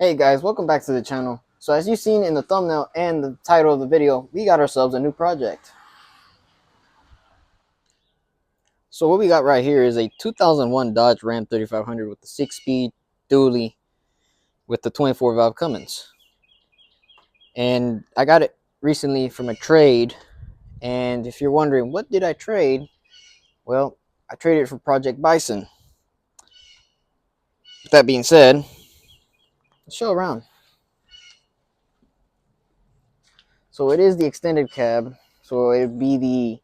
Hey guys, welcome back to the channel. So as you've seen in the thumbnail and the title of the video, we got ourselves a new project. So what we got right here is a 2001 Dodge Ram 3500 with the 6-speed dually with the 24 valve Cummins. And I got it recently from a trade. And if you're wondering, what did I trade? Well, I traded it for Project Bison. With that being said, let's show around. So it is the extended cab. So it'd be the,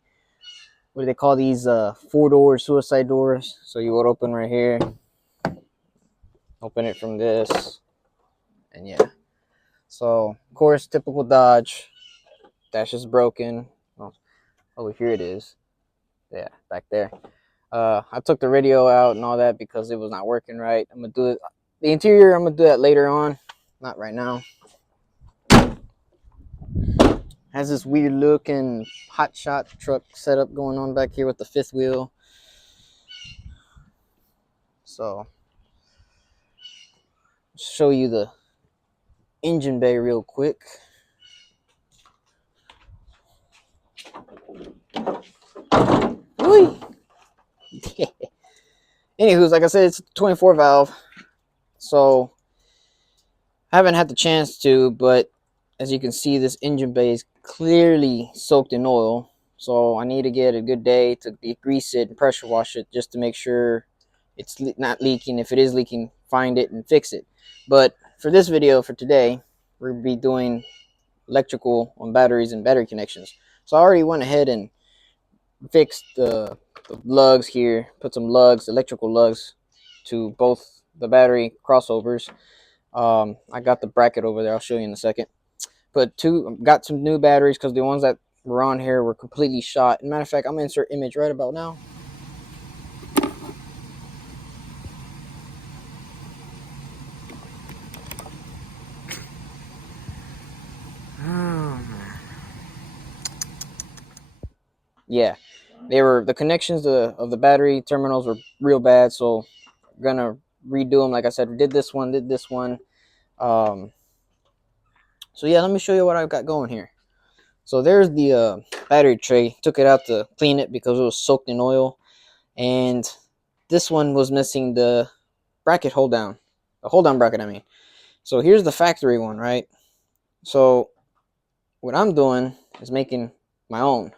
what do they call these, 4-door suicide doors. So you would open right here, open it from this, and yeah. So of course, typical Dodge, dash is broken. Oh, here it is. Yeah, back there. I took the radio out and all that because it was not working right. I'm gonna do it, the interior, I'm gonna do that later on, not right now. Has this weird looking hot shot truck setup going on back here with the 5th wheel. So show you the engine bay real quick. Anywho, like I said, it's a 24 valve. So I haven't had the chance to, but as you can see, this engine bay is clearly soaked in oil. So I need to get a good day to degrease it and pressure wash it just to make sure it's not leaking. If it is leaking, find it and fix it. But for this video, for today, we're going to be doing electrical on batteries and battery connections. So I already went ahead and fixed the lugs here, put some lugs, electrical lugs, to both the battery crossovers. I got the bracket over there. I'll show you in a second. Got some new batteries because the ones that were on here were completely shot. As a matter of fact, I'm gonna insert image right about now. Yeah, the connections of the battery terminals were real bad, so I'm gonna redo them. Like I said, we did this one. So yeah, let me show you what I've got going here. So there's the battery tray. Took it out to clean it because it was soaked in oil, and this one was missing the bracket hold down, the hold down bracket, I mean. So here's the factory one, right? So what I'm doing is making my own,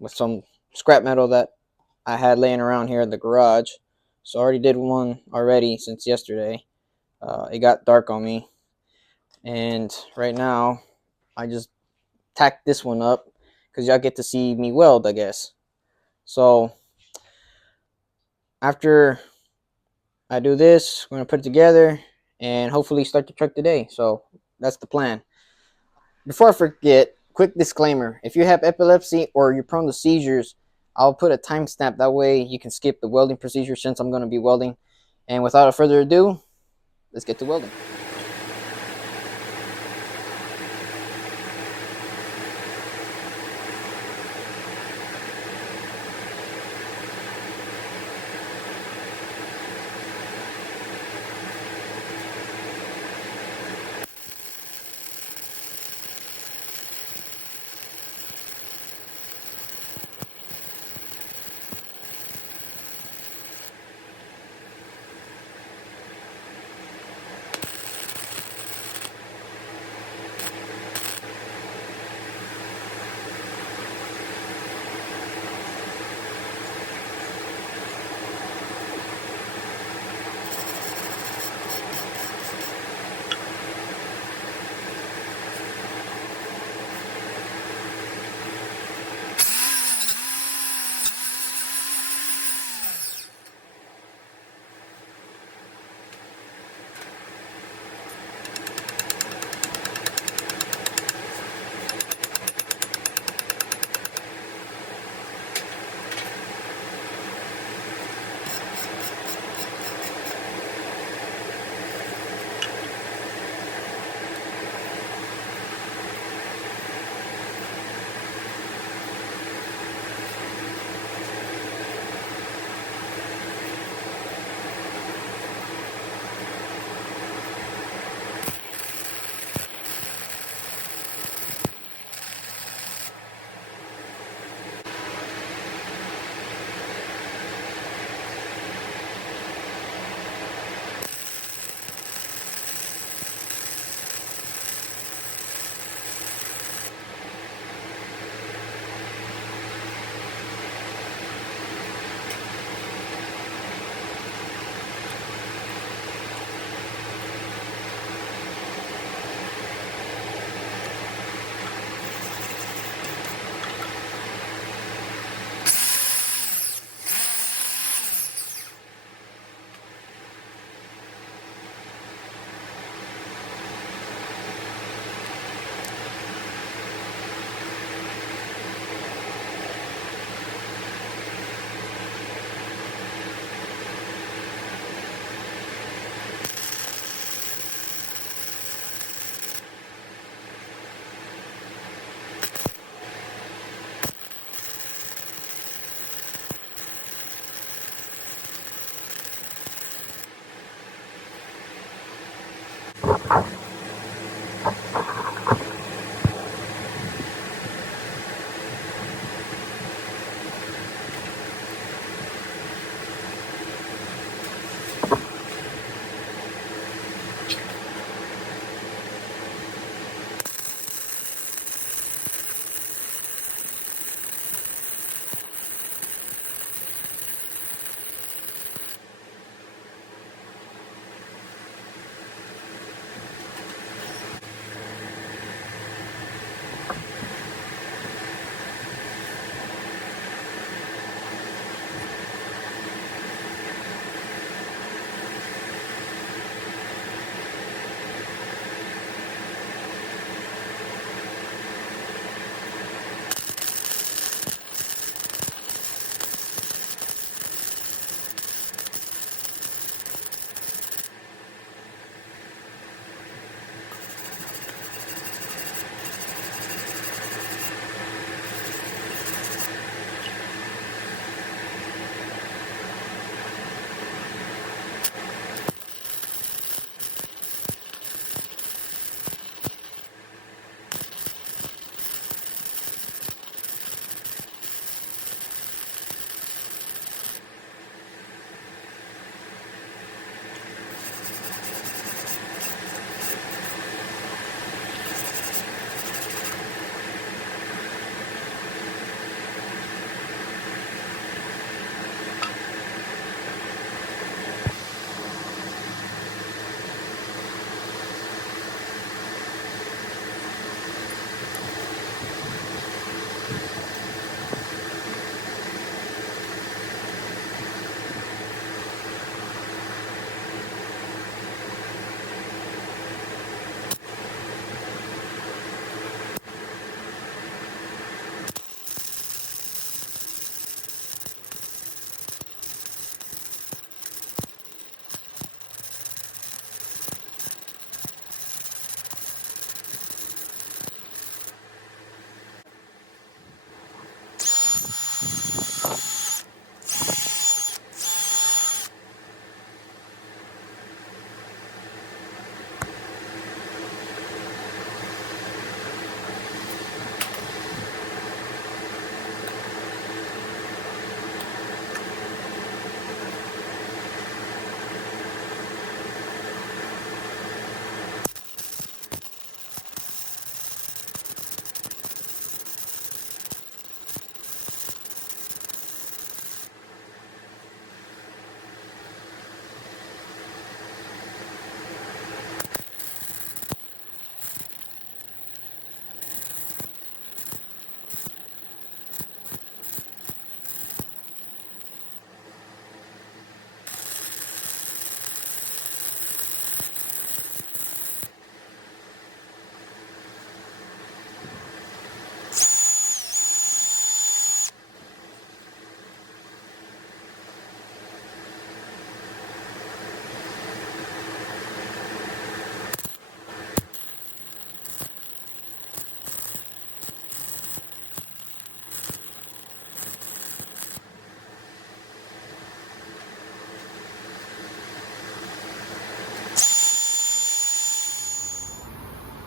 with some scrap metal that I had laying around here in the garage. So I already did one already since yesterday. It got dark on me, and right now I just tacked this one up because y'all get to see me weld, I guess. So after I do this, we're gonna put it together and hopefully start the truck today. So that's the plan. Before I forget, quick disclaimer: if you have epilepsy or you're prone to seizures, I'll put a timestamp, that way you can skip the welding procedure since I'm going to be welding. And without further ado, let's get to welding.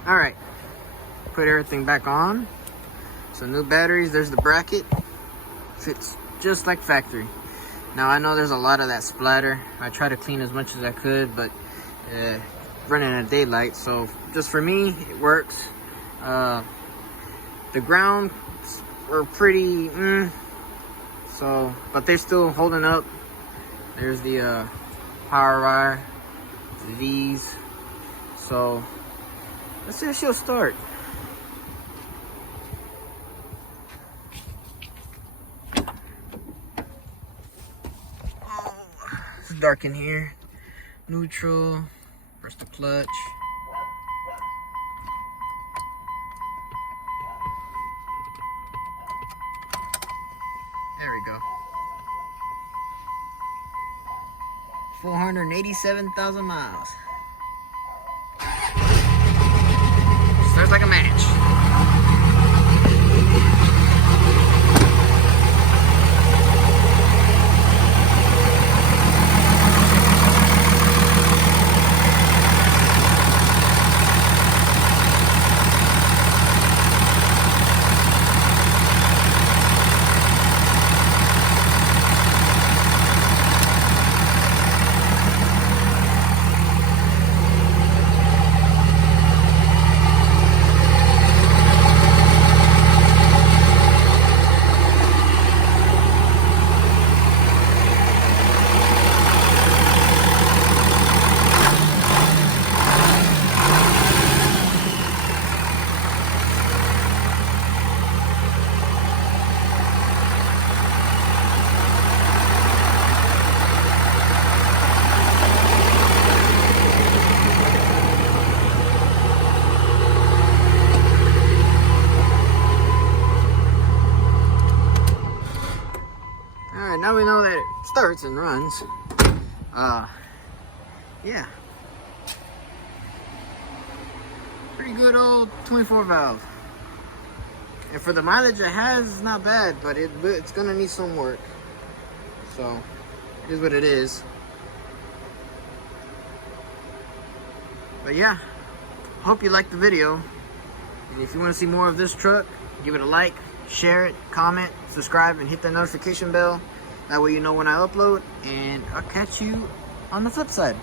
Alright, put everything back on. So new batteries, there's the bracket. Fits just like factory. Now I know there's a lot of that splatter. I try to clean as much as I could, but running at daylight, so just for me it works. The ground were pretty so, but they're still holding up. There's the power wire, these. So let's see if she'll start. It's dark in here. Neutral, press the clutch. There we go. 487,000 miles. Starts like a match. Alright, now we know that it starts and runs. Yeah. Pretty good old 24 valve. And for the mileage it has, it's not bad, but it's gonna need some work. So, it is what it is. But yeah, hope you liked the video. And if you want to see more of this truck, give it a like, share it, comment, subscribe, and hit the notification bell. That way you know when I upload, and I'll catch you on the flip side.